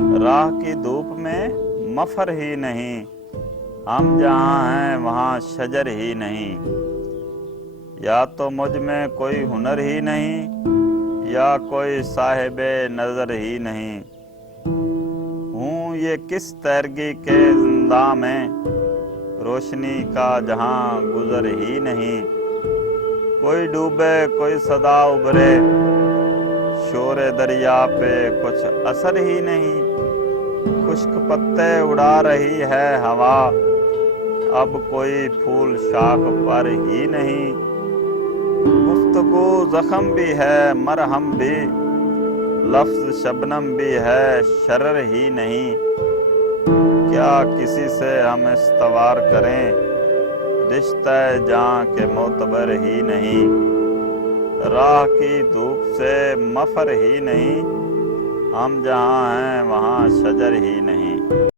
راہ کی دھوپ میں مفر ہی نہیں، ہم جہاں ہیں وہاں شجر ہی نہیں۔ یا تو مجھ میں کوئی ہنر ہی نہیں، یا کوئی صاحب نظر ہی نہیں۔ ہوں یہ کس تیرگی کے زنداں میں، روشنی کا جہاں گزر ہی نہیں۔ کوئی ڈوبے کوئی صدا ابھرے، شور دریا پہ کچھ اثر ہی نہیں۔ خشک پتے اڑا رہی ہے ہوا، اب کوئی پھول شاخ پر ہی نہیں۔ گفتگو زخم بھی ہے مرہم بھی، لفظ شبنم بھی ہے شرر ہی نہیں۔ کیا کسی سے ہم استوار کریں، رشتہ جاں کے معتبر ہی نہیں۔ راہ کی دھوپ سے مفر ہی نہیں، ہم جہاں ہیں وہاں شجر ہی نہیں۔